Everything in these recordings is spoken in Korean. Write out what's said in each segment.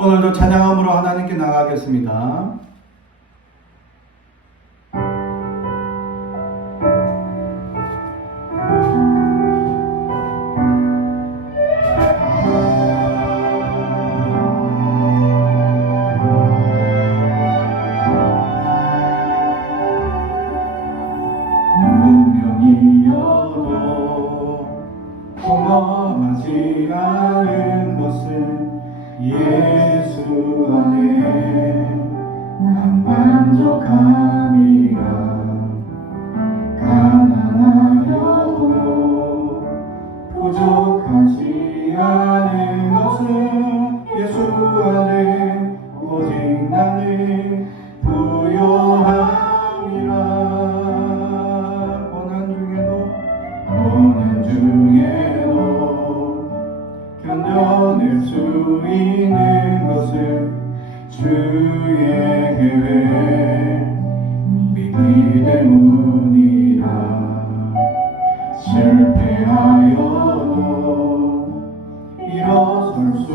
오늘도 찬양함으로 하나님께 나가겠습니다. 무명이어도 공허하지 않은 것은 예수 안에 난 만족함이라. 가난하여도 부족하지 않은 것은 예수 안에 오직 나는 부요함이라. 고난 중에도 견뎌낼 수 있는 것은 주의 계획 믿기 때문이라. 실패하여도 일어설 수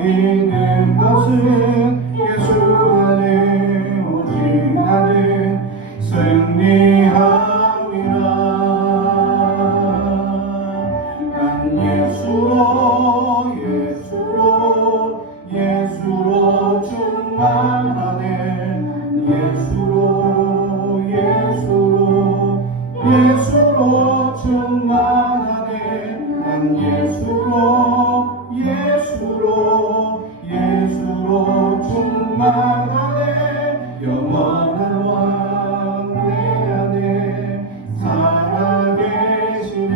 있는 것은 예수 안에 오직 나는 승리함이라. 난 예수로 충만하네. 예수로 충만하네. 난 예수로 충만하네. 영원한 왕 내 안에 살아계시네.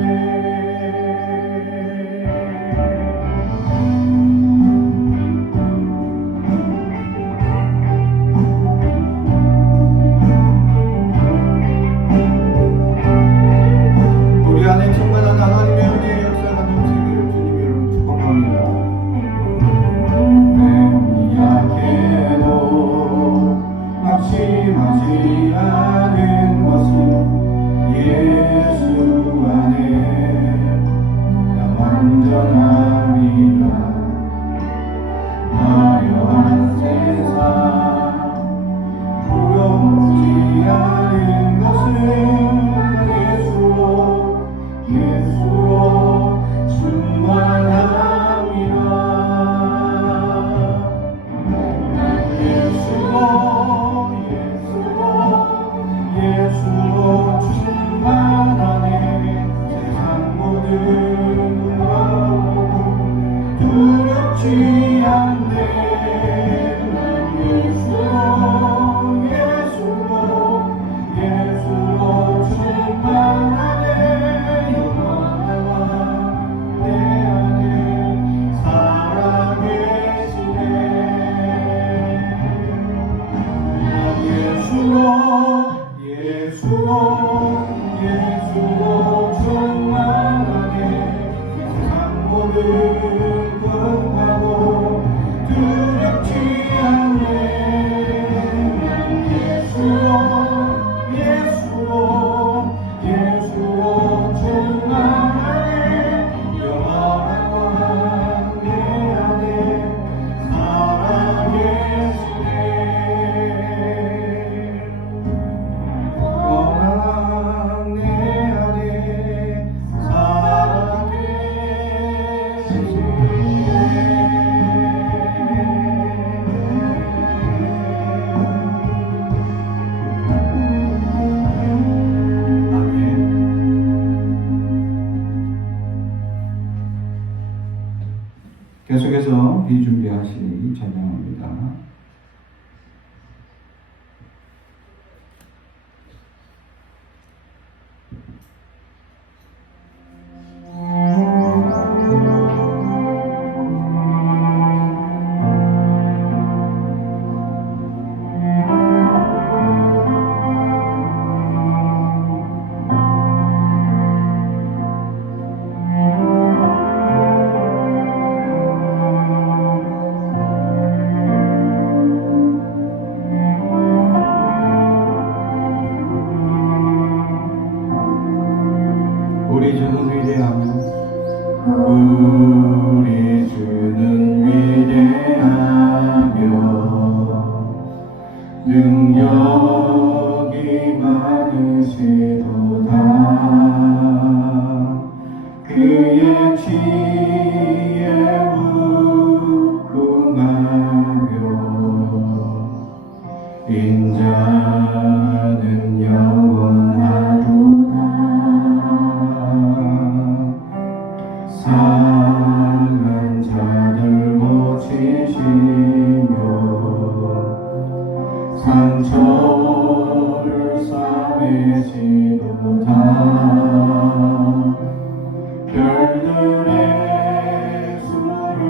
우리 안에 충만한 하나님의 은혜의 역사가 넘치기를 주님 이름으로 축복합니다. 약해도 낙심하지 않은 것은 예수 안에 나 완전함이라. 화려한 세상 부러우지 않은 것은 예수로 충만함이라. 예수로 충만하네. 세상 모든 두렵지 않네. 난 예수로 충만하네. 영원한 왕 내 안에 살아계시네. 예수로 충만하네. 세상 모든 것과도 두렵지 않네. 예수로 충만하네. 영원한 왕 내 안에 살아계시네. 계속해서 비준비하시기 찬양합니다. 우리 주는 위대하며 우리 주는 위대하며 능력이 많으시도다. 그의 지혜 무궁하며 인자는 영원하도다. 상한 자들 고치시며 상처를 싸매시도다. 별들의 수를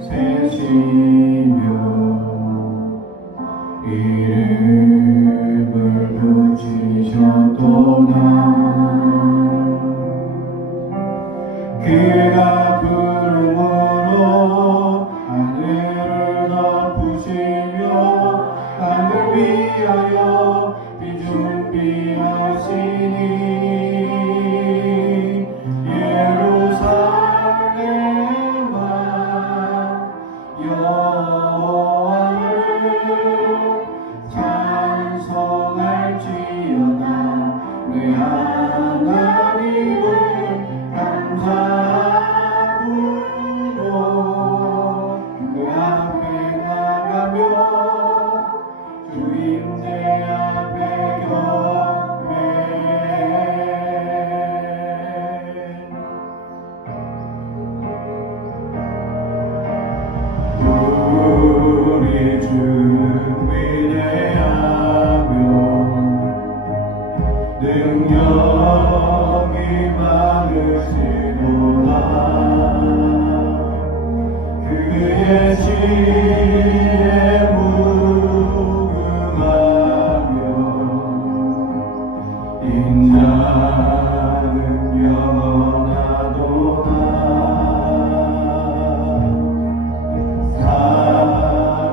세시며 이름을 붙이셨도다. 그가 구름으로 하늘을 덮으시며 땅을 위하여 비 준비하시니 예루살렘아 여호와를 찬송할지어다. 내 하나님을 감사함으로 그 앞에 나가며 주임제 앞에 경배. 우리 준비되하며 능력이 많으시도다. 그의 지혜 무궁하며 인자는 영원하도다. 상한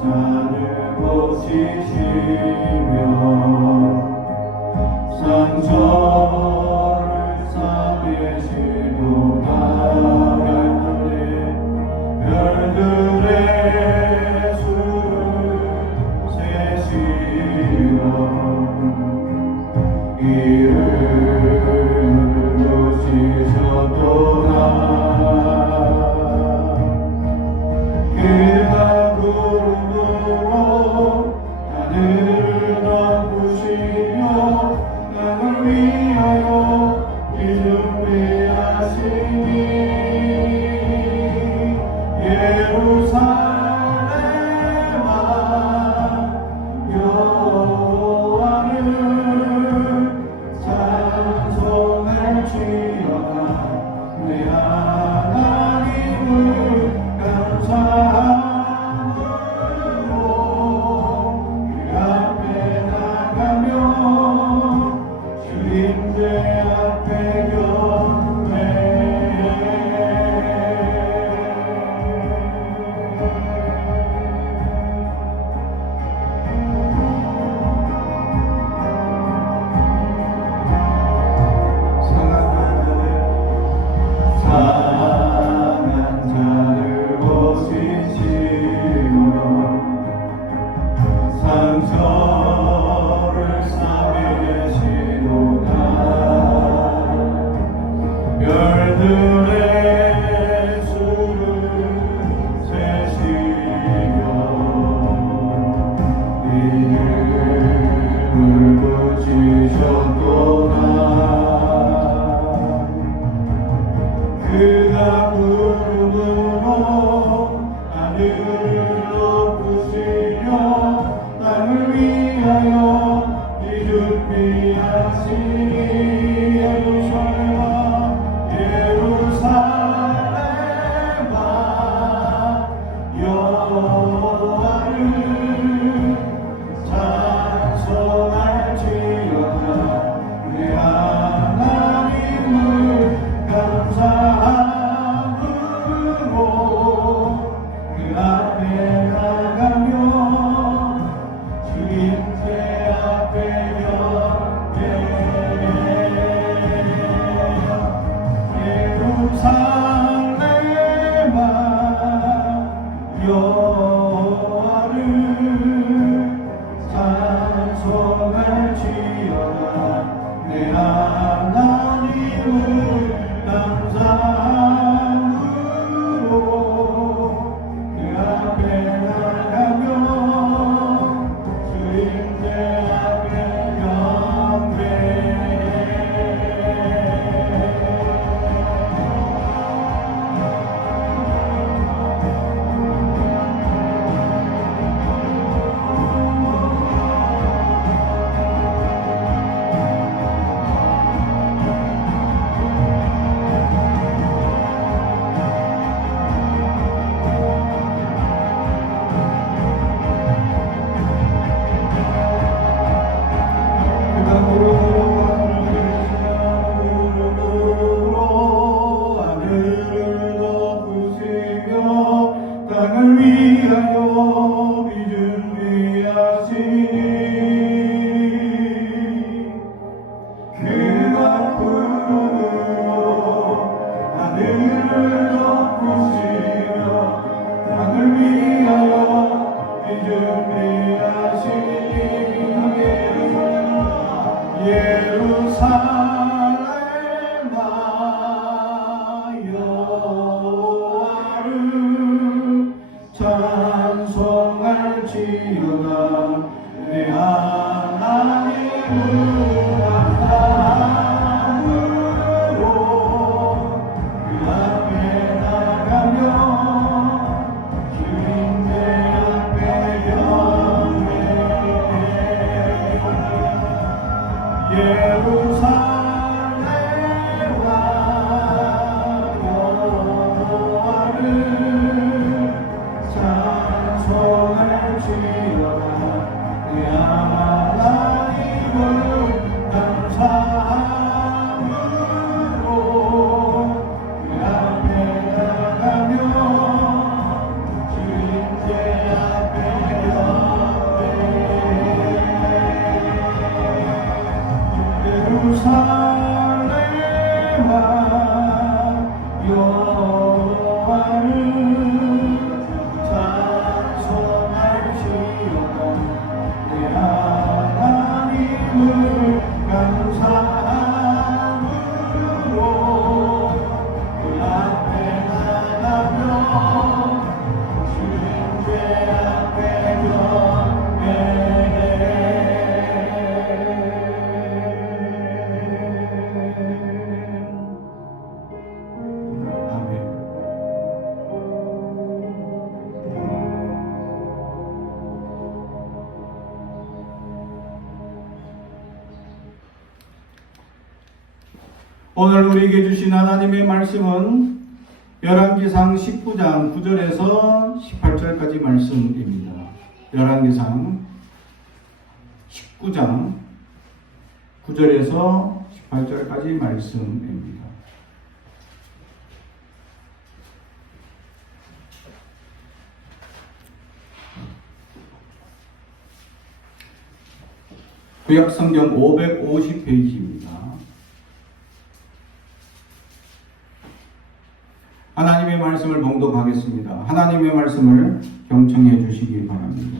자를 고치시며 상처를 싸매시도다. 별들의 수를 세시며 이름을 붙이셨도다. 그가 구름으로 하늘을 덮으시며 땅을 위하여 비 준비하시니 예루살렘아 여호와를 찬송할지어다. 내 하나님을 감사함으로 그 앞에 나가며 주임제 앞에 경배. 상한 자를 고치시며 상처를 싸매시도다. 별들의 수를 세시며 이름을 붙이셨도다. 그가 구름으로 하늘을 덮으시며 땅을 위하여 비 준비하시니 예루살렘아 여호와를 찬송할지어다. 내 하나님을 감사함으로 그 앞에 나가며 주임제 앞에 경배. 예루살렘아 여호와를 여호와를 찬송할지어다. 내 하나님을 감사함으로 그 앞에 나가며 주님께 앞에 경배해. 아멘. 오늘 우리에게 주신 하나님의 말씀은 열왕기상 19장 9절에서 18절까지 말씀입니다. 열왕기상 19장 9절에서 18절까지 말씀입니다. 구약성경 550페이지입니다. 하나님의 말씀을 봉독하겠습니다. 하나님의 말씀을 경청해 주시기 바랍니다.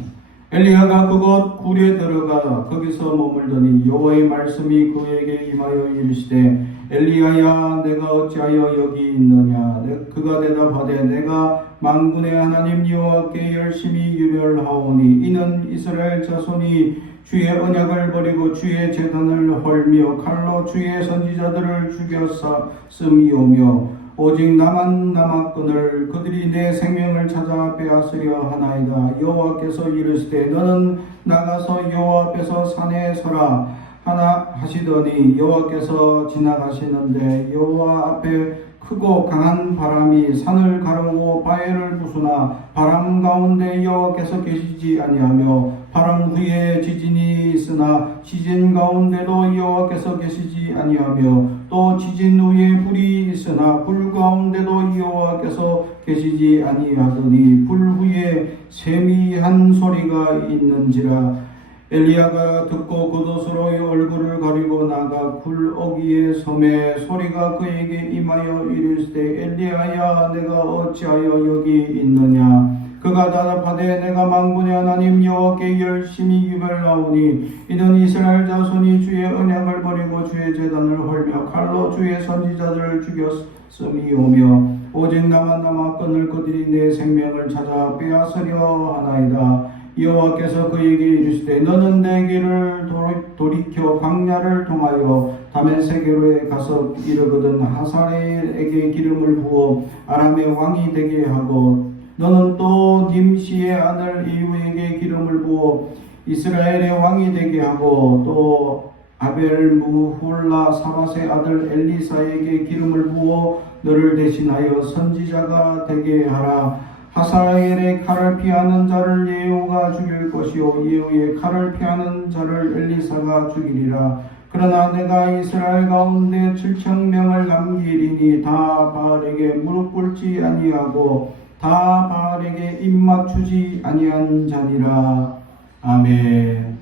엘리야가 그곳 굴에 들어가 거기서 머물더니 여호와의 말씀이 그에게 임하여 이르시되 엘리야야 내가 어찌하여 여기 있느냐. 그가 대답하되 내가 만군의 하나님 여호와께 열심히 유별하오니 이는 이스라엘 자손이 주의 언약을 버리고 주의 제단을 헐며 칼로 주의 선지자들을 죽였음이오며 오직 나만 남았거늘 그들이 내 생명을 찾아 빼앗으려 하나이다. 여호와께서 이르시되 너는 나가서 여호와 앞에서 산에 서라 하나 하시더니 여호와께서 지나가시는데 여호와 앞에 크고 강한 바람이 산을 가르고 바위를 부수나 바람 가운데 여호와께서 계시지 아니하며 바람 후에 지진이 있으나 지진 가운데도 여호와께서 계시지 아니하며 또 지진 후에 불이 있으나 불 가운데도 여호와께서 계시지 아니하더니 불 후에 세미한 소리가 있는지라. 엘리야가 듣고 겉옷으로 얼굴을 가리고 나가 굴 어귀에 섬에 소리가 그에게 임하여 이르시되 엘리야야 내가 어찌하여 여기 있느냐. 그가 대답하되 내가 만군의 하나님 여호와께 열심히 유별하오니 이는 이스라엘 자손이 주의 언약을 버리고 주의 제단을 헐며 칼로 주의 선지자들을 죽였음이오며 오직 나만 남았거늘 그들이 내 생명을 찾아 빼앗으려 하나이다. 여호와께서 그에게 이르시되 너는 내 길을 돌이켜 광야를 통하여 다메섹으로 가서 이르거든 하사엘에게 기름을 부어 아람의 왕이 되게 하고 너는 또 님시의 아들 이후에게 기름을 부어 이스라엘의 왕이 되게 하고 또 아벨무홀라 사밧의 아들 엘리사에게 기름을 부어 너를 대신하여 선지자가 되게 하라. 하사엘의 칼을 피하는 자를 예후가 죽일 것이요 예후의 칼을 피하는 자를 엘리사가 죽이리라. 그러나 내가 이스라엘 가운데 7,000명을 남기리니 다 바알에게 무릎 꿇지 아니하고 다 바알에게 입 맞추지 아니한 자니라. 아멘.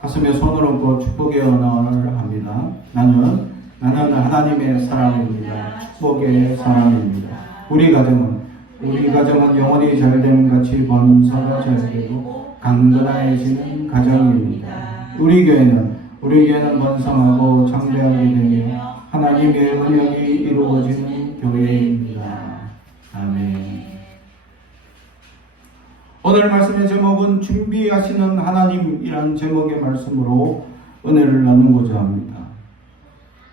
가슴에 손을 얹고 축복의 언어를 합니다. 나는 하나님의 사람입니다. 축복의 사람입니다. 우리 가정은 영원히 잘됨 같이 번성하여 잘되고 강건해지는 가정입니다. 우리 교회는 번성하고 장대하게 되며 하나님의 언약이 이루어지는 교회입니다. 아멘. 오늘 말씀의 제목은 준비하시는 하나님이란 제목의 말씀으로 은혜를 나누고자 합니다.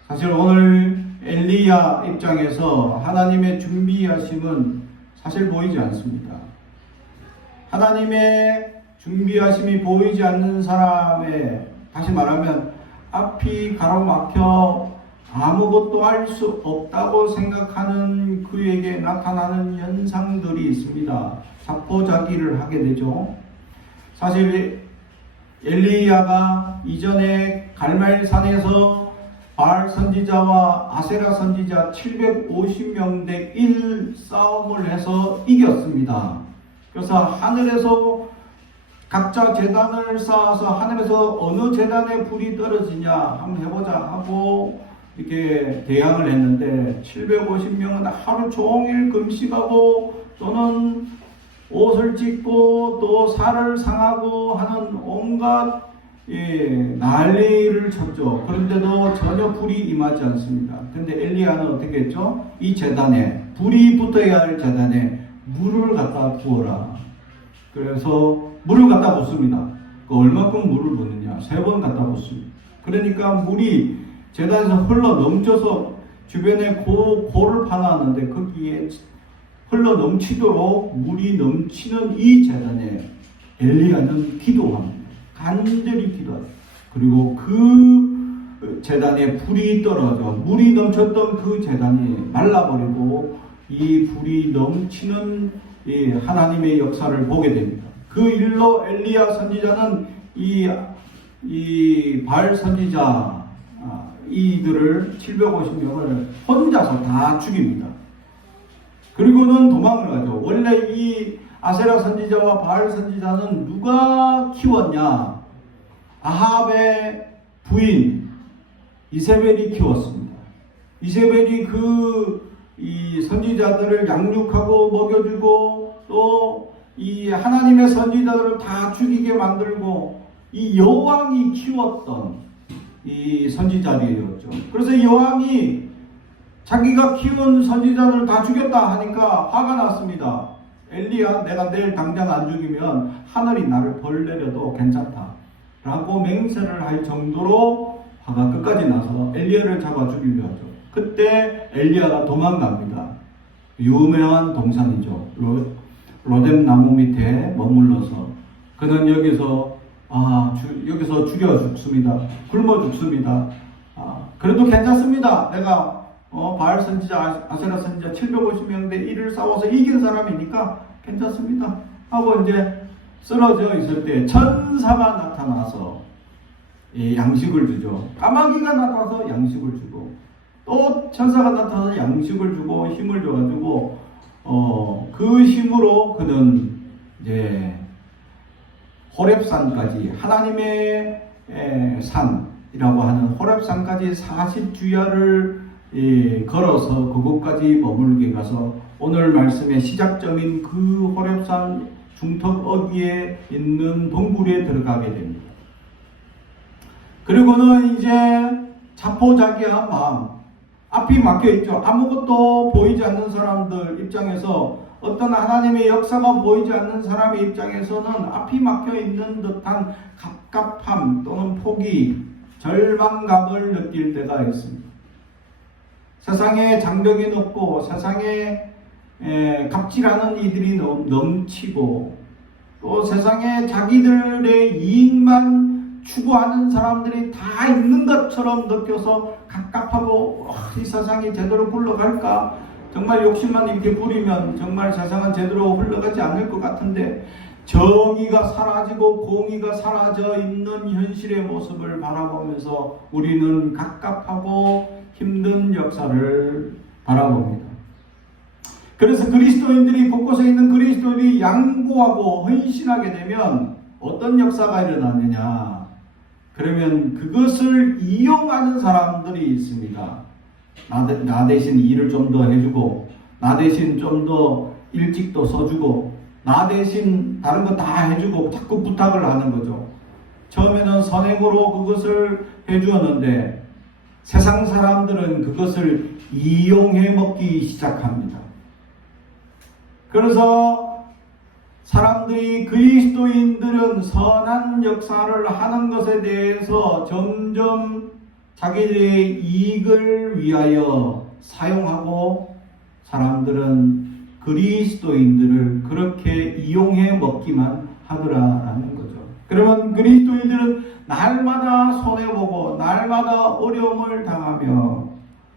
사실 오늘 엘리야 입장에서 하나님의 준비하심은 사실 보이지 않습니다. 하나님의 준비하심이 보이지 않는 사람의, 다시 말하면 앞이 가로막혀 아무것도 할 수 없다고 생각하는 그에게 나타나는 현상들이 있습니다. 자포자기를 하게 되죠. 사실 엘리야가 이전에 갈멜산에서 바알 선지자와 아세라 선지자 750명 대 1 싸움을 해서 이겼습니다. 그래서 하늘에서 각자 제단을 쌓아서 하늘에서 어느 제단에 불이 떨어지냐 한번 해보자 하고 이렇게 대항을 했는데 750명은 하루 종일 금식하고 또는 옷을 찢고 또 살을 상하고 하는 온갖 난리를 쳤죠. 그런데도 전혀 불이 임하지 않습니다. 그런데 엘리야는 어떻게 했죠? 이 제단에, 불이 붙어야 할 제단에 물을 갖다 부어라. 그래서 물을 갖다 붓습니다. 얼마큼 물을 붓느냐? 3번 갖다 붓습니다. 그러니까 물이 제단에서 흘러 넘쳐서 주변에 고를 파놨는데 거기에 흘러 넘치도록 물이 넘치는 이 제단에 엘리야는 기도합니다. 간절히 기도하죠. 그리고 그 제단에 불이 떨어져 물이 넘쳤던 그 제단이 말라버리고 이 불이 넘치는 이 하나님의 역사를 보게 됩니다. 그 일로 엘리야 선지자는 이 바알 선지자 이들을 750명을 혼자서 다 죽입니다. 그리고는 도망을 가죠. 원래 이 아세라 선지자와 바알 선지자는 누가 키웠냐? 아합의 부인 이세벨이 키웠습니다. 이세벨이 이 선지자들을 양육하고 먹여주고 또 이 하나님의 선지자들을 다 죽이게 만들고 이 여왕이 키웠던 이 선지자들이었죠. 그래서 여왕이 자기가 키운 선지자들을 다 죽였다 하니까 화가 났습니다. 엘리야, 내가 내일 당장 안 죽이면 하늘이 나를 벌 내려도 괜찮다 라고 맹세를 할 정도로 화가 끝까지 나서 엘리야를 잡아 죽이려 하죠. 그때 엘리야가 도망갑니다. 유명한 동산이죠. 로뎀 나무 밑에 머물러서 그는 여기서 죽여 죽습니다. 굶어 죽습니다. 그래도 괜찮습니다. 내가 바알 선지자, 아세라 선지자 750명 대 1을 싸워서 이긴 사람이니까 괜찮습니다. 하고 이제 쓰러져 있을 때 천사가 나타나서 양식을 주죠. 까마귀가 나타나서 양식을 주고 또 천사가 나타나서 양식을 주고 힘을 줘가지고 그 힘으로 그는 이제 호렙산까지 하나님의 산이라고 하는 호렙산까지 40주야를 걸어서 그곳까지 머물게 가서 오늘 말씀의 시작점인 그 호렙산 중턱 어귀에 있는 동굴에 들어가게 됩니다. 그리고는 이제 자포자기한 마음, 앞이 막혀있죠. 아무것도 보이지 않는 사람들 입장에서 어떤 하나님의 역사가 보이지 않는 사람의 입장에서는 앞이 막혀있는 듯한 갑갑함 또는 포기, 절망감을 느낄 때가 있습니다. 세상에 장벽이 높고 세상에 갑질하는 이들이 넘치고 또 세상에 자기들의 이익만 추구하는 사람들이 다 있는 것처럼 느껴서 갑갑하고 이 세상이 제대로 굴러갈까? 정말 욕심만 이렇게 부리면 정말 세상은 제대로 흘러가지 않을 것 같은데 정의가 사라지고 공의가 사라져 있는 현실의 모습을 바라보면서 우리는 갑갑하고 힘든 역사를 바라봅니다. 그래서 그리스도인들이 곳곳에 있는 그리스도인들이 양보하고 헌신하게 되면 어떤 역사가 일어나느냐? 그러면 그것을 이용하는 사람들이 있습니다. 나 대신 일을 좀 더 해주고 나 대신 좀 더 일찍도 서주고 나 대신 다른 거 다 해주고 자꾸 부탁을 하는 거죠. 처음에는 선행으로 그것을 해주었는데 세상 사람들은 그것을 이용해 먹기 시작합니다. 그래서 사람들이 그리스도인들은 선한 역사를 하는 것에 대해서 점점 자기들의 이익을 위하여 사용하고 사람들은 그리스도인들을 그렇게 이용해 먹기만 하더라라는 거죠. 그러면 그리스도인들은 날마다 손해보고 날마다 어려움을 당하며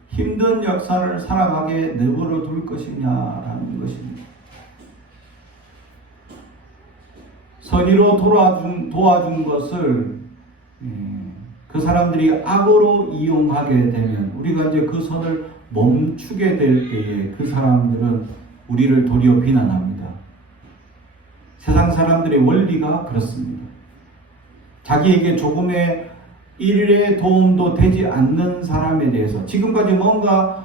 힘든 역사를 살아가게 내버려 둘 것이냐라는 것입니다. 선의로 도와준 것을 그 사람들이 악으로 이용하게 되면 우리가 이제 그 선을 멈추게 될 때에 그 사람들은 우리를 도리어 비난합니다. 세상 사람들의 원리가 그렇습니다. 자기에게 조금의 일에 도움도 되지 않는 사람에 대해서 지금까지 뭔가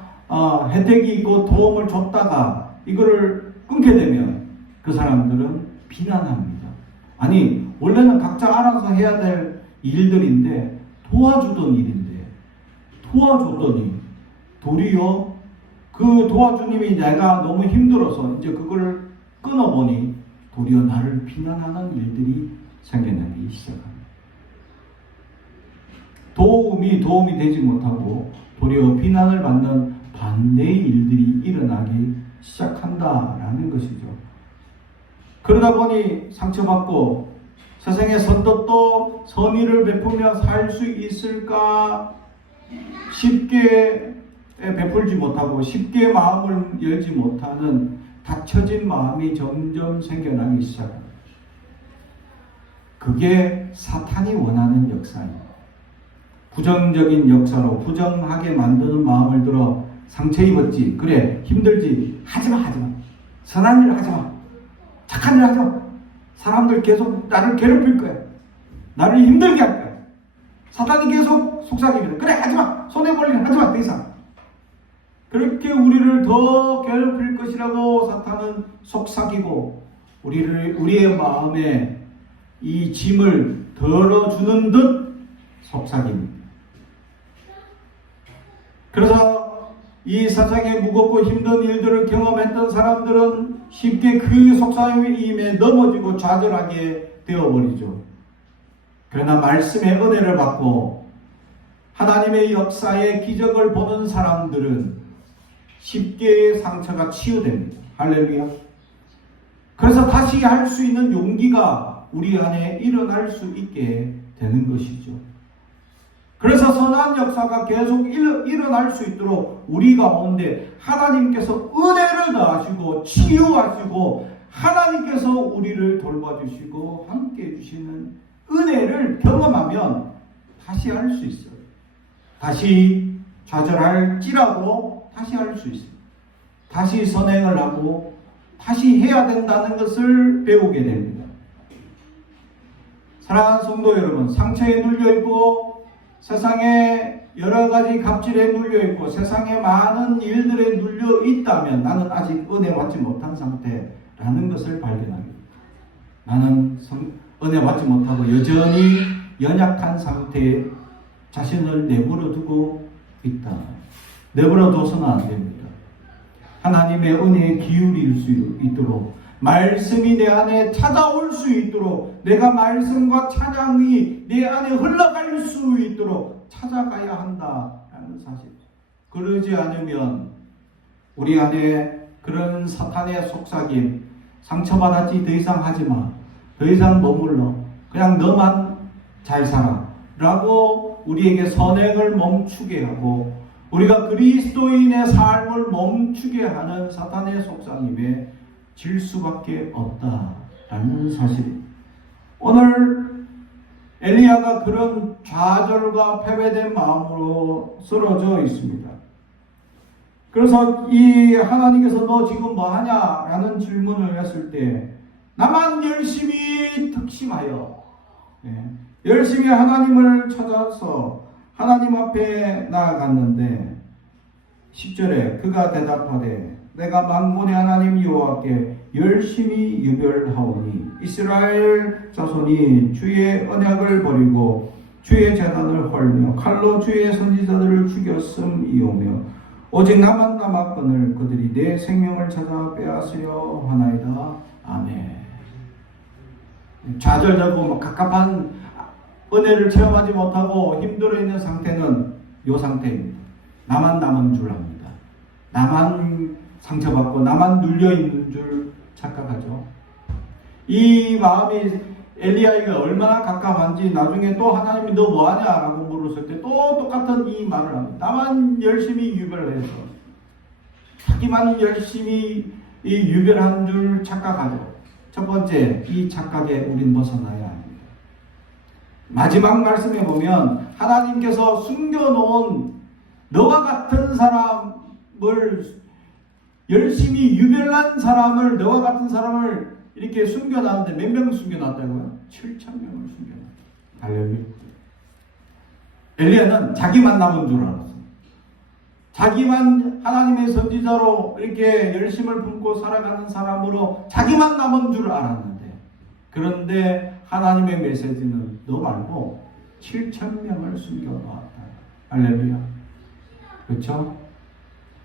혜택이 있고 도움을 줬다가 이거를 끊게 되면 그 사람들은 비난합니다. 아니 원래는 각자 알아서 해야 될 일들인데 도와주던 일인데 도와줬더니 도리어 그 도와주님이 내가 너무 힘들어서 이제 그걸 끊어보니 도리어 나를 비난하는 일들이 생겨나기 시작합니다. 도움이 되지 못하고 도리어 비난을 받는 반대의 일들이 일어나기 시작한다라는 것이죠. 그러다 보니 상처받고 세상에 선뜻도 선의를 베풀며 살 수 있을까 쉽게 베풀지 못하고 쉽게 마음을 열지 못하는 닫혀진 마음이 점점 생겨나기 시작합니다. 그게 사탄이 원하는 역사입니다. 부정적인 역사로 부정하게 만드는 마음을 들어 상처 입었지, 그래 힘들지, 하지마 선한 일 하지마, 착한 일 하지마, 사람들 계속 나를 괴롭힐 거야, 나를 힘들게 할 거야, 사탄이 계속 속삭이거든. 그래 하지마, 손해볼 일 하지마, 더 이상. 그렇게 우리를 더 괴롭힐 것이라고 사탄은 속삭이고 우리의 마음에 이 짐을 덜어주는 듯 속삭입니다. 그래서 이 세상에 무겁고 힘든 일들을 경험했던 사람들은 쉽게 그 속삭임에 넘어지고 좌절하게 되어버리죠. 그러나 말씀의 은혜를 받고 하나님의 역사의 기적을 보는 사람들은 쉽게 상처가 치유됩니다. 할렐루야. 그래서 다시 할 수 있는 용기가 우리 안에 일어날 수 있게 되는 것이죠. 그래서 선한 역사가 계속 일어날 수 있도록 우리 가운데 하나님께서 은혜를 더하시고 치유하시고 하나님께서 우리를 돌봐주시고 함께 해주시는 은혜를 경험하면 다시 할 수 있어요. 다시 좌절할지라도 다시 할 수 있어요. 다시 선행을 하고 다시 해야 된다는 것을 배우게 됩니다. 사랑하는 성도 여러분, 상처에 눌려있고 세상에 여러 가지 갑질에 눌려있고 세상에 많은 일들에 눌려있다면 나는 아직 은혜 받지 못한 상태라는 것을 발견합니다. 나는 은혜 받지 못하고 여전히 연약한 상태에 자신을 내버려 두고 있다. 내버려 둬서는 안 됩니다. 하나님의 은혜에 기울일 수 있도록 말씀이 내 안에 찾아올 수 있도록 내가 말씀과 찬양이 내 안에 흘러갈 수 있도록 찾아가야 한다라는 사실. 그러지 않으면 우리 안에 그런 사탄의 속삭임, 상처받았지 더 이상 하지마, 더 이상 머물러, 그냥 너만 잘 살아 라고 우리에게 선행을 멈추게 하고 우리가 그리스도인의 삶을 멈추게 하는 사탄의 속삭임에 질 수밖에 없다라는 사실입니다. 오늘 엘리야가 그런 좌절과 패배된 마음으로 쓰러져 있습니다. 그래서 이 하나님께서 너 지금 뭐하냐? 라는 질문을 했을 때 나만 열심히 특심하여 열심히 하나님을 찾아서 하나님 앞에 나아갔는데 10절에 그가 대답하되 내가 만군의 하나님 여호와께 열심히 유별하오니 이스라엘 자손이 주의 언약을 버리고 주의 제단을 헐며 칼로 주의 선지자들을 죽였음이오며 오직 나만 남았거늘 그들이 내 생명을 찾아 빼앗으려 하나이다. 아멘. 좌절되고 갑갑한 은혜를 체험하지 못하고 힘들어 있는 상태는 이 상태입니다. 나만 남은 줄 압니다. 나만 상처받고 나만 눌려있는 줄 착각하죠. 이 마음이 엘리야에게 얼마나 갑갑한지 나중에 또 하나님이 너 뭐하냐 라고 물었을 때 또 똑같은 이 말을 합니다. 나만 열심히 유별을 해서 자기만 열심히 유별한 줄 착각하죠. 첫 번째, 이 착각에 우린 벗어나야 합니다. 마지막 말씀에 보면 하나님께서 숨겨놓은 너와 같은 사람을 열심히 유별난 사람을 너와 같은 사람을 이렇게 숨겨놨는데 몇 명 숨겨놨다고요? 7,000명을 숨겨놨다. 할렐루야. 엘리야는 자기만 남은 줄 알았어요. 자기만 하나님의 선지자로 이렇게 열심을 품고 살아가는 사람으로 자기만 남은 줄 알았는데, 그런데 하나님의 메시지는 너 말고 7,000명을 숨겨놓았다. 할렐루야. 그렇죠?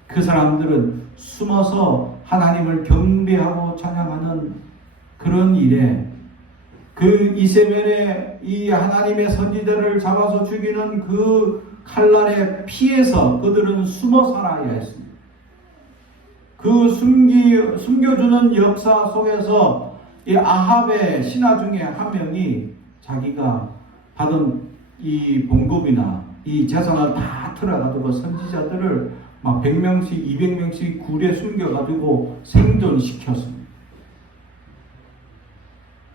그 사람들은 숨어서 하나님을 경배하고 찬양하는 그런 일에, 그 이세벨의 이 하나님의 선지자를 잡아서 죽이는 그 칼날에 피해서 그들은 숨어 살아야 했습니다. 그 숨겨주는 역사 속에서 이 아합의 신하 중에 한 명이 자기가 받은 이 봉급이나 이 재산을 다 틀어가지고 선지자들을 막 100명씩 200명씩 굴에 숨겨가지고 생존시켰습니다.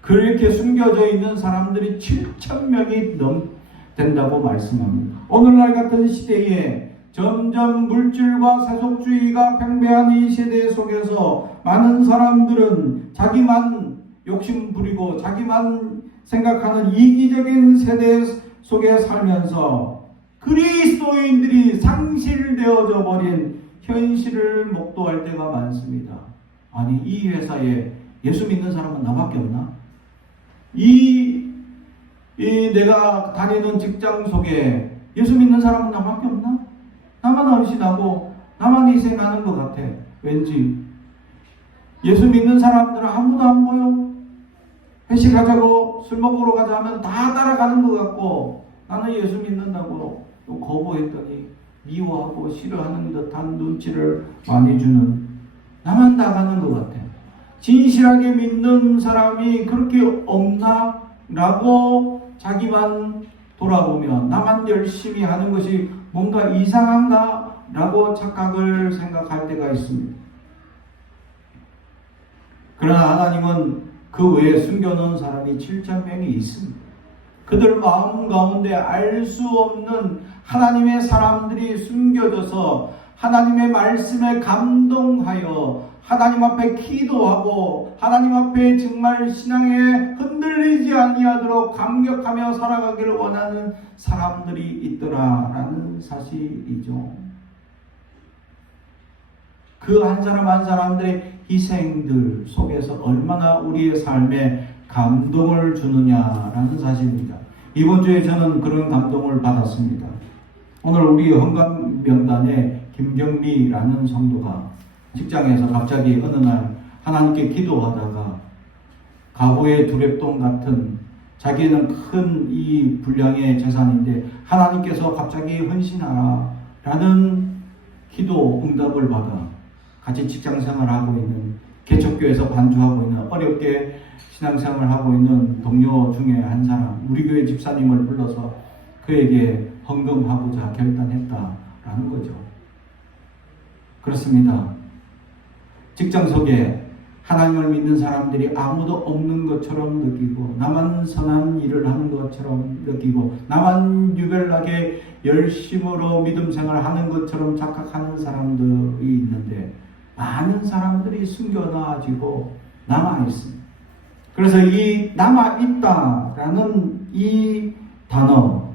그렇게 숨겨져 있는 사람들이 7,000명이 된다고 말씀합니다. 오늘날 같은 시대에 점점 물질과 세속주의가 팽배한 이 시대 속에서 많은 사람들은 자기만 욕심 부리고 자기만 생각하는 이기적인 세대 속에 살면서 그리스도인들이 상실되어져 버린 현실을 목도할 때가 많습니다. 아니, 이 회사에 예수 믿는 사람은 나밖에 없나? 내가 다니는 직장 속에 예수 믿는 사람은 나밖에 없나? 나만 헌신하고 나만 희생하는 것 같아. 왠지 예수 믿는 사람들은 아무도 안 보여. 회식하자고 술 먹으러 가자 하면 다 따라가는 것 같고, 나는 예수 믿는다고 또 거부했더니 미워하고 싫어하는 듯한 눈치를 많이 주는, 나만 나가는 것 같아. 진실하게 믿는 사람이 그렇게 없나? 라고 자기만 돌아보면 나만 열심히 하는 것이 뭔가 이상한가? 라고 착각을 생각할 때가 있습니다. 그러나 하나님은 그 외에 숨겨놓은 사람이 7,000명이 있습니다. 그들 마음 가운데 알 수 없는 하나님의 사람들이 숨겨져서 하나님의 말씀에 감동하여 하나님 앞에 기도하고 하나님 앞에 정말 신앙에 흔들리지 아니하도록 감격하며 살아가기를 원하는 사람들이 있더라라는 사실이죠. 그 한 사람 한 사람들의 희생들 속에서 얼마나 우리의 삶에 감동을 주느냐라는 사실입니다. 이번 주에 저는 그런 감동을 받았습니다. 오늘 우리 헌감명단에 김경미라는 성도가 직장에서 갑자기 어느 날 하나님께 기도하다가 가보의 두랩돈 같은, 자기는 큰 이 분량의 재산인데 하나님께서 갑자기 헌신하라 라는 기도 응답을 받아 같이 직장생활하고 있는, 개척교회에서 반주하고 있는, 어렵게 신앙생활하고 있는 동료 중에 한 사람, 우리 교회 집사님을 불러서 그에게 헌금하고자 결단했다라는 거죠. 그렇습니다. 직장 속에 하나님을 믿는 사람들이 아무도 없는 것처럼 느끼고, 나만 선한 일을 하는 것처럼 느끼고, 나만 유별나게 열심으로 믿음 생활을 하는 것처럼 착각하는 사람들이 있는데, 많은 사람들이 숨겨놔지고 남아있습니다. 그래서 이 남아있다라는 이 단어,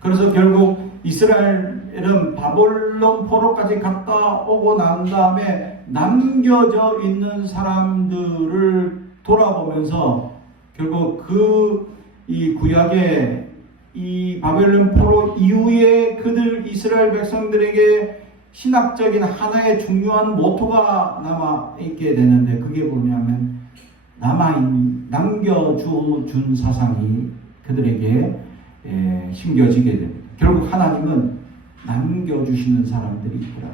그래서 결국 이스라엘은 바벨론 포로까지 갔다 오고 난 다음에 남겨져 있는 사람들을 돌아보면서 결국 이 구약의 이 바벨론 포로 이후에 그들 이스라엘 백성들에게 신학적인 하나의 중요한 모토가 남아있게 되는데, 그게 뭐냐면 남겨준 사상이 그들에게 심겨지게 됩니다. 결국 하나님은 남겨주시는 사람들이 있더라.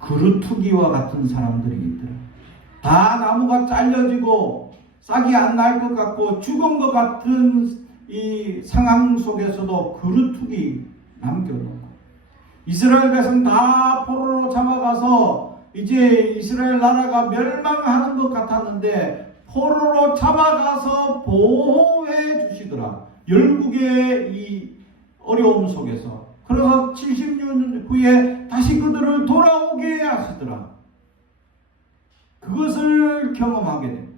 그루트기와 같은 사람들이 있더라. 다 나무가 잘려지고 싹이 안 날 것 같고 죽은 것 같은 이 상황 속에서도 그루트기 남겨놓고, 이스라엘 백성 다 포로로 잡아가서 이제 이스라엘 나라가 멸망하는 것 같았는데 포로로 잡아가서 보호해 주시더라. 열국의 이 어려움 속에서. 그래서 70년 후에 다시 그들을 돌아오게 하시더라. 그것을 경험하게 됩니다.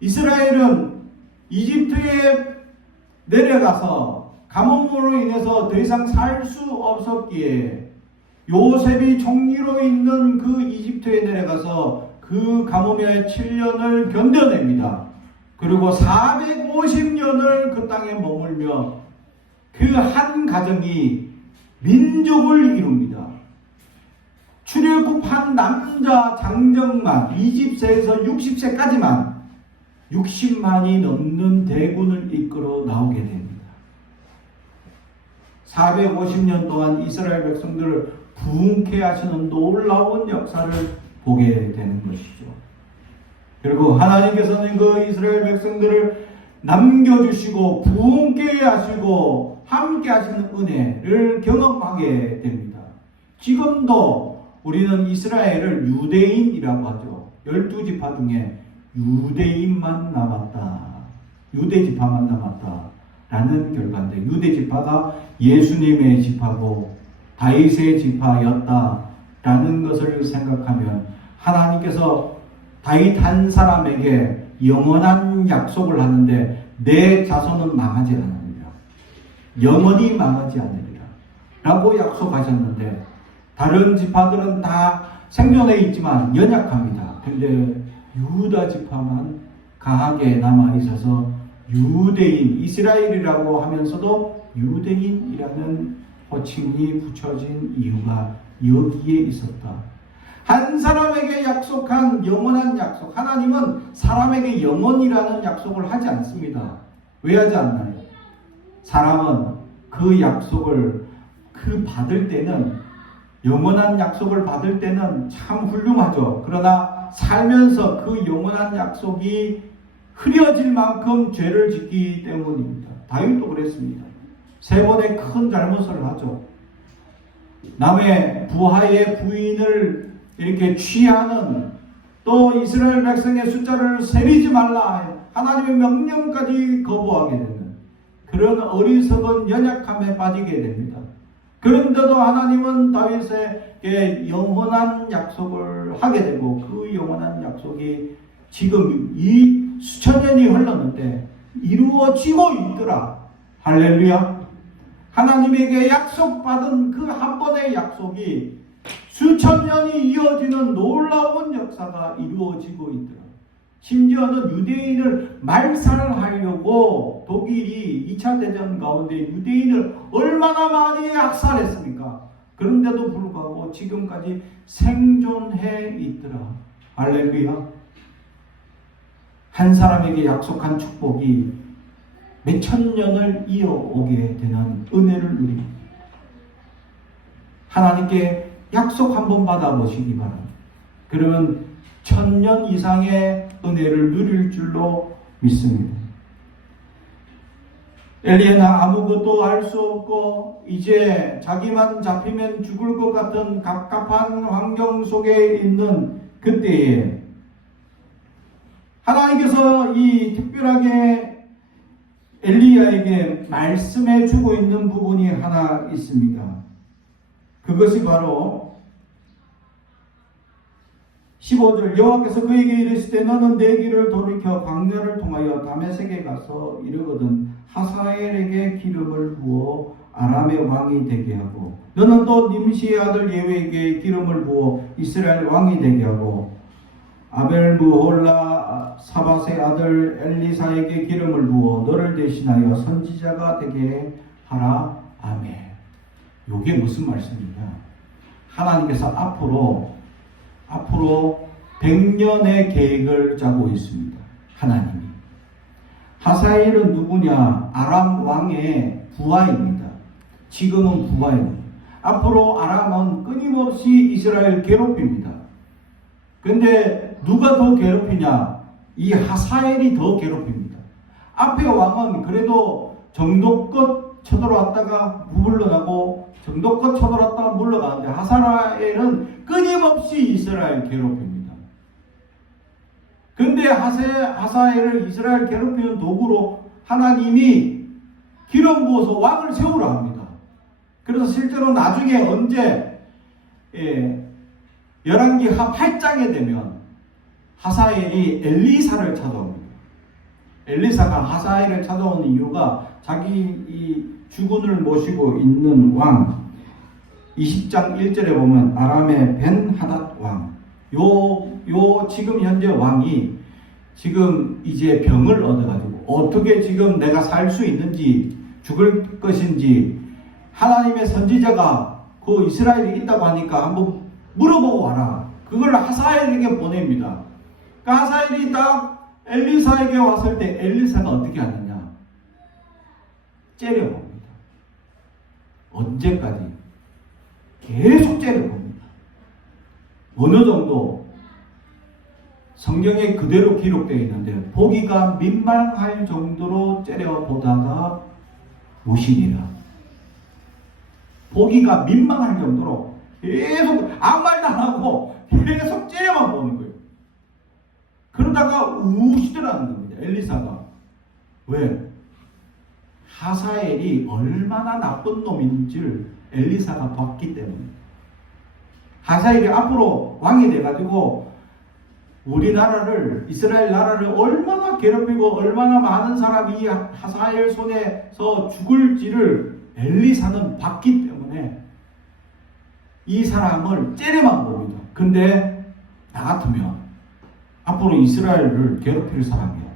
이스라엘은 이집트에 내려가서 가뭄으로 인해서 더 이상 살 수 없었기에 요셉이 총리로 있는 그 이집트에 내려가서 그 가뭄의 7년을 견뎌냅니다. 그리고 450년을 그 땅에 머물며 그 한 가정이 민족을 이룹니다. 출애굽한 남자 장정만 20세에서 60세까지만 60만이 넘는 대군을 이끌어 나오게 됩니다. 450년 동안 이스라엘 백성들을 부흥케 하시는 놀라운 역사를 보게 되는 것이죠. 그리고 하나님께서는 그 이스라엘 백성들을 남겨주시고 부흥케 하시고 함께 하시는 은혜를 경험하게 됩니다. 지금도 우리는 이스라엘을 유대인이라고 하죠. 12지파 중에 유대인만 남았다. 유대지파만 남았다. 라는 결과인데, 유대지파가 예수님의 지파고 다윗의 지파였다. 라는 것을 생각하면 하나님께서 다윗 한 사람에게 영원한 약속을 하는데 내 자손은 망하지 않으리라. 영원히 망하지 않으리라. 라고 약속하셨는데 다른 지파들은 다 생존해 있지만 연약합니다. 근데 유다 지파만 강하게 남아 있어서 유대인, 이스라엘이라고 하면서도 유대인이라는 호칭이 붙여진 이유가 여기에 있었다. 한 사람에게 약속한 영원한 약속. 하나님은 사람에게 영원이라는 약속을 하지 않습니다. 왜 하지 않나요? 사람은 그 약속을 받을 때는, 영원한 약속을 받을 때는 참 훌륭하죠. 그러나 살면서 그 영원한 약속이 흐려질 만큼 죄를 짓기 때문입니다. 다윗도 그랬습니다. 3번의 큰 잘못을 하죠. 남의 부하의 부인을 이렇게 취하는, 또 이스라엘 백성의 숫자를 세리지 말라 하나님의 명령까지 거부하게 되는 그런 어리석은 연약함에 빠지게 됩니다. 그런데도 하나님은 다윗에게 영원한 약속을 하게 되고 그 영원한 약속이 지금 이 수천 년이 흘렀는데 이루어지고 있더라. 할렐루야. 하나님에게 약속받은 그 한 번의 약속이 수천 년이 이어지는 놀라운 역사가 이루어지고 있더라. 심지어는 유대인을 말살하려고 독일이 2차 대전 가운데 유대인을 얼마나 많이 악살했습니까? 그런데도 불구하고 지금까지 생존해 있더라. 할렐루야. 한 사람에게 약속한 축복이 몇천 년을 이어오게 되는 은혜를 누립니다. 하나님께 약속 한번 받아보시기 바랍니다. 그러면 1000년 이상의 은혜를 누릴 줄로 믿습니다. 엘리야는 아무것도 알 수 없고 이제 자기만 잡히면 죽을 것 같은 갑갑한 환경 속에 있는 그때에 하나님께서 이 특별하게 엘리야에게 말씀해 주고 있는 부분이 하나 있습니다. 그것이 바로 15절, 여호와께서 그에게 이르시되 너는 내 길을 돌이켜 광야를 통하여 다메섹에 가서 이르거든 하사엘에게 기름을 부어 아람의 왕이 되게 하고 너는 또 님시의 아들 예후에게 기름을 부어 이스라엘 왕이 되게 하고 아벨므홀라 사밧의 아들 엘리사에게 기름을 부어 너를 대신하여 선지자가 되게 하라. 아멘. 이게 무슨 말씀입니까? 하나님께서 앞으로 100년의 계획을 짜고 있습니다. 하나님이. 하사엘은 누구냐? 아람 왕의 부하입니다. 지금은 부하입니다. 앞으로 아람은 끊임없이 이스라엘 괴롭힙니다. 근데 누가 더 괴롭히냐? 이 하사엘이 더 괴롭힙니다. 앞에 왕은 그래도 정도껏 쳐들어왔다가 물러나고 정도껏 쳐들어왔다가 물러가는데 하사엘은 끊임없이 이스라엘 괴롭힙니다. 근데 하사엘을 이스라엘 괴롭히는 도구로 하나님이 기름 부어서 왕을 세우라 합니다. 그래서 실제로 나중에 언제 열왕기 8장에 되면 하사엘이 엘리사를 찾아옵니다. 엘리사가 하사엘을 찾아오는 이유가 자기 이 주군을 모시고 있는 왕. 20장 1절에 보면 아람의 벤하닷 왕. 요 지금 현재 왕이 지금 이제 병을 얻어가지고 어떻게 지금 내가 살 수 있는지, 죽을 것인지, 하나님의 선지자가 그 이스라엘에 있다고 하니까 한번 물어보고 와라. 그걸 하사엘에게 보냅니다. 그 하사엘이 딱 엘리사에게 왔을 때 엘리사가 어떻게 하느냐? 째려봅니다. 언제까지? 계속 째려봅니다. 어느 정도? 성경에 그대로 기록되어 있는데 보기가 민망할 정도로 째려보다가 오시니라. 보기가 민망할 정도로 계속 아무 말도 안 하고 계속 째려만 보는 거예요. 그러다가 우시더라는 겁니다. 엘리사가. 왜? 하사엘이 얼마나 나쁜 놈인지를 엘리사가 봤기 때문에. 하사엘이 앞으로 왕이 돼가지고 우리나라를, 이스라엘 나라를 얼마나 괴롭히고 얼마나 많은 사람이 하사엘 손에서 죽을지를 엘리사는 봤기 때문에 이 사람을 째려만 봅니다. 근데 나 같으면 앞으로 이스라엘을 괴롭힐 사람이야.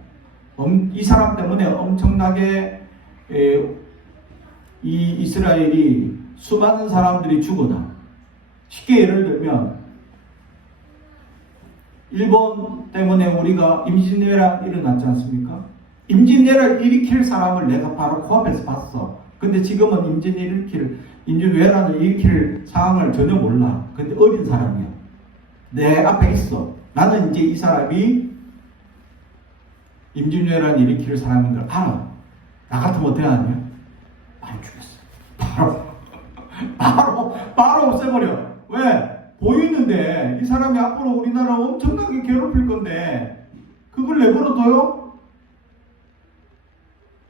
이 사람 때문에 엄청나게 이 이스라엘이 수많은 사람들이 죽어나. 쉽게 예를 들면 일본 때문에 우리가 임진왜란 일어났지 않습니까? 임진왜란 일으킬 사람을 내가 바로 코앞에서 봤어. 근데 지금은 임진왜란을 일으킬 상황을 전혀 몰라. 근데 어린 사람이야. 내 앞에 있어. 나는 이제 이 사람이 임진왜란 일으킬 사람인 걸 알아. 나 같으면 어떻게 하냐? 바로 죽였어. 바로 없애버려. 왜? 보이는데 이 사람이 앞으로 우리나라 엄청나게 괴롭힐 건데 그걸 내버려둬요?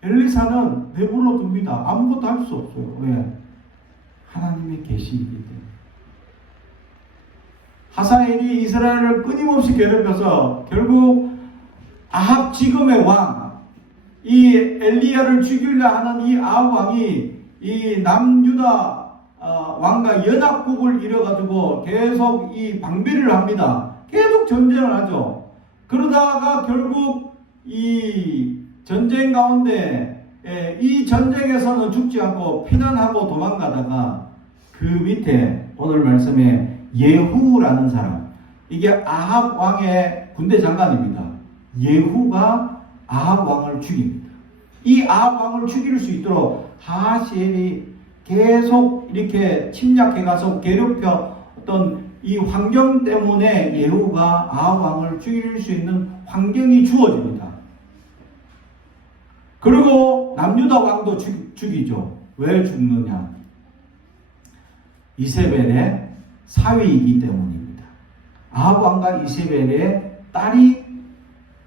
엘리사는 내버려둡니다. 아무것도 할 수 없어요. 왜? 하나님의 계시이기 때문에. 하사엘이 이스라엘을 끊임없이 괴롭혀서 결국 아합 지금의 왕, 이 엘리야를 죽이려 하는 이 아합 왕이 이 남유다 왕과 연합국을 이뤄가지고 계속 이 방비를 합니다. 계속 전쟁을 하죠. 그러다가 결국 이 전쟁 가운데 이 전쟁에서는 죽지 않고 피난하고 도망가다가 그 밑에 오늘 말씀에 예후라는 사람, 이게 아합 왕의 군대 장관입니다. 예후가 아합 왕을 죽입니다. 이 아합 왕을 죽일 수 있도록 하사엘이 계속 이렇게 침략해가서 괴롭혔던 이 환경 때문에 예후가 아합 왕을 죽일 수 있는 환경이 주어집니다. 그리고 남유다 왕도 죽이죠. 왜 죽느냐? 이세벨의 사위이기 때문입니다. 아합 왕과 이세벨의 딸이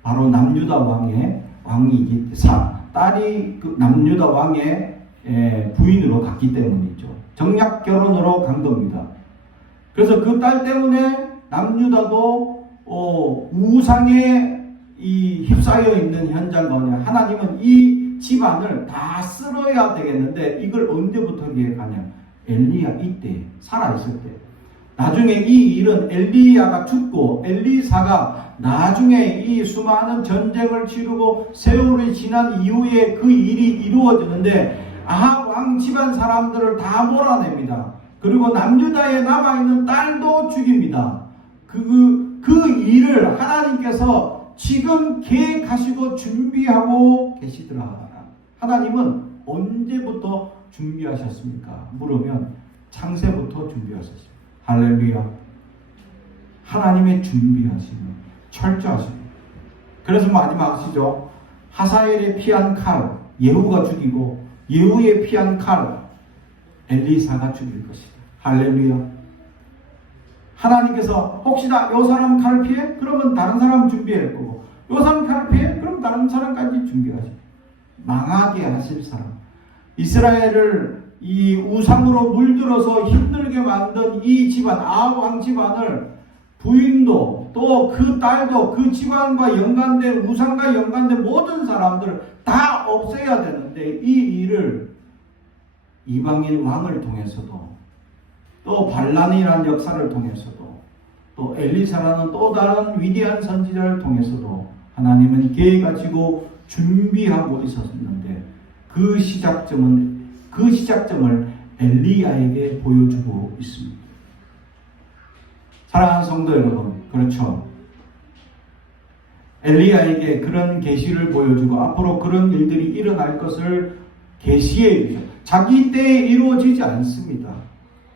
바로 남유다 왕의 왕이기 때문에 딸이 그 남유다 왕의 부인으로 갔기 때문이죠. 정략 결혼으로 간 겁니다. 그래서 그 딸 때문에 남유다도 우상에 휩싸여 있는 현장 가운데 하나님은 이 집안을 다 쓸어야 되겠는데 이걸 언제부터 계획하냐? 엘리야 이때 살아있을 때. 나중에 이 일은 엘리야가 죽고 엘리사가 나중에 이 수많은 전쟁을 치르고 세월이 지난 이후에 그 일이 이루어지는데 아합 왕 집안 사람들을 다 몰아냅니다. 그리고 남유다에 남아있는 딸도 죽입니다. 그 일을 하나님께서 지금 계획하시고 준비하고 계시더라. 하나님은 언제부터 준비하셨습니까? 물으면 창세부터 준비하셨습니다. 할렐루야. 하나님의 준비하시는 철저하십니다. 그래서 마지막 아시죠? 하사엘의 피한 칼 예후가 죽이고 예후의 피한 칼 엘리사가 죽일 것이다. 할렐루야. 하나님께서 혹시나 요 사람 칼 피해? 그러면 다른 사람 준비할 거고 요 사람 칼 피해? 그럼 다른 사람까지 준비하십니다. 망하게 하실 사람. 이스라엘을 이 우상으로 물들어서 힘들게 만든 이 집안, 아합 왕 집안을 부인도 또 그 딸도 그 집안과 연관된 우상과 연관된 모든 사람들을 다 없애야 되는데 이 일을 이방인 왕을 통해서도, 또 반란이라는 역사를 통해서도, 또 엘리사라는 또 다른 위대한 선지자를 통해서도 하나님은 계획하시고 준비하고 있었는데, 그 시작점을 엘리야에게 보여주고 있습니다. 사랑하는 성도 여러분, 그렇죠? 엘리야에게 그런 계시를 보여주고 앞으로 그런 일들이 일어날 것을 계시해 주죠. 자기 때에 이루어지지 않습니다.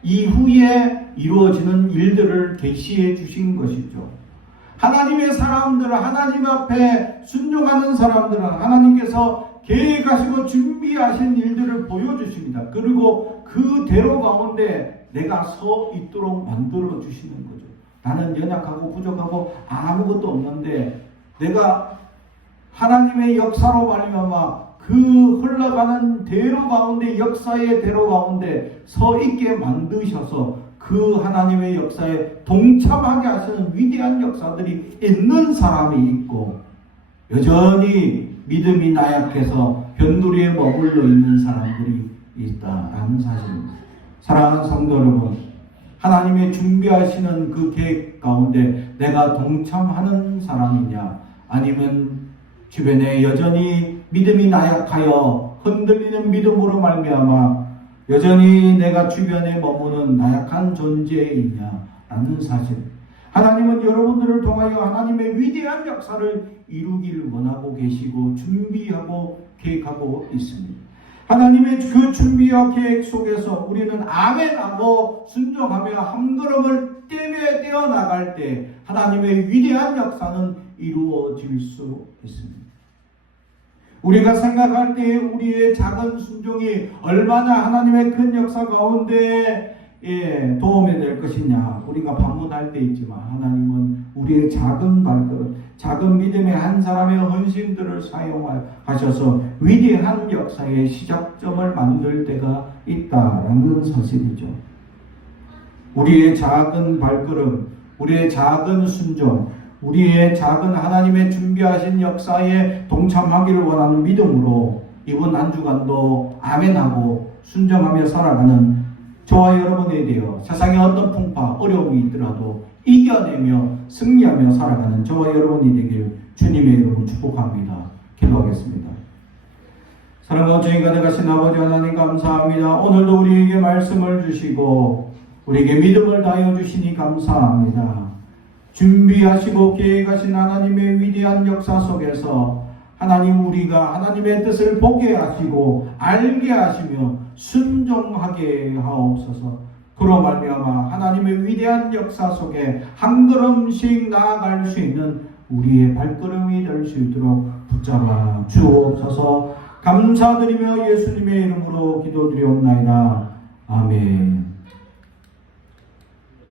이후에 이루어지는 일들을 계시해 주신 것이죠. 하나님의 사람들은, 하나님 앞에 순종하는 사람들은 하나님께서 계획하시고 준비하신 일들을 보여주십니다. 그리고 그대로 가운데 내가 서 있도록 만들어 주시는 거죠. 나는 연약하고 부족하고 아무것도 없는데 내가 하나님의 역사로 말미암아 그 흘러가는 대로 가운데, 역사의 대로 가운데 서 있게 만드셔서 그 하나님의 역사에 동참하게 하시는 위대한 역사들이 있는 사람이 있고, 여전히 믿음이 나약해서 변두리에 머물러 있는 사람들이 있다라는 사실입니다. 사랑하는 성도 여러분, 하나님의 준비하시는 그 계획 가운데 내가 동참하는 사람이냐, 아니면 주변에 여전히 믿음이 나약하여 흔들리는 믿음으로 말미암아 여전히 내가 주변에 머무는 나약한 존재이냐라는 사실. 하나님은 여러분들을 통하여 하나님의 위대한 역사를 이루기를 원하고 계시고 준비하고 계획하고 있습니다. 하나님의 그 준비와 계획 속에서 우리는 아멘하고 순종하며 한 걸음을 떼어 나갈 때 하나님의 위대한 역사는 이루어질 수 있습니다. 우리가 생각할 때 우리의 작은 순종이 얼마나 하나님의 큰 역사 가운데 도움이 될 것이냐, 우리가 반문할 때 있지만 하나님은 우리의 작은 발걸음, 작은 믿음의 한 사람의 헌신들을 사용하셔서 위대한 역사의 시작점을 만들 때가 있다라는 사실이죠. 우리의 작은 발걸음, 우리의 작은 순종, 우리의 작은 하나님의 준비하신 역사에 동참하기를 원하는 믿음으로 이번 한 주간도 아멘하고 순종하며 살아가는 저와 여러분에 대하여 세상에 어떤 풍파, 어려움이 있더라도 이겨내며 승리하며 살아가는 저와 여러분이 되길 주님의 이름으로 축복합니다. 기도하겠습니다. 사랑하고 저희가 되가신 아버지 하나님 감사합니다. 오늘도 우리에게 말씀을 주시고 우리에게 믿음을 다하여 주시니 감사합니다. 준비하시고 계획하신 하나님의 위대한 역사 속에서 하나님, 우리가 하나님의 뜻을 보게 하시고 알게 하시며 순종하게 하옵소서. 그로 말미암아 하나님의 위대한 역사 속에 한 걸음씩 나아갈 수 있는 우리의 발걸음이 될 수 있도록 붙잡아 주옵소서. 감사드리며 예수님의 이름으로 기도드리옵나이다. 아멘.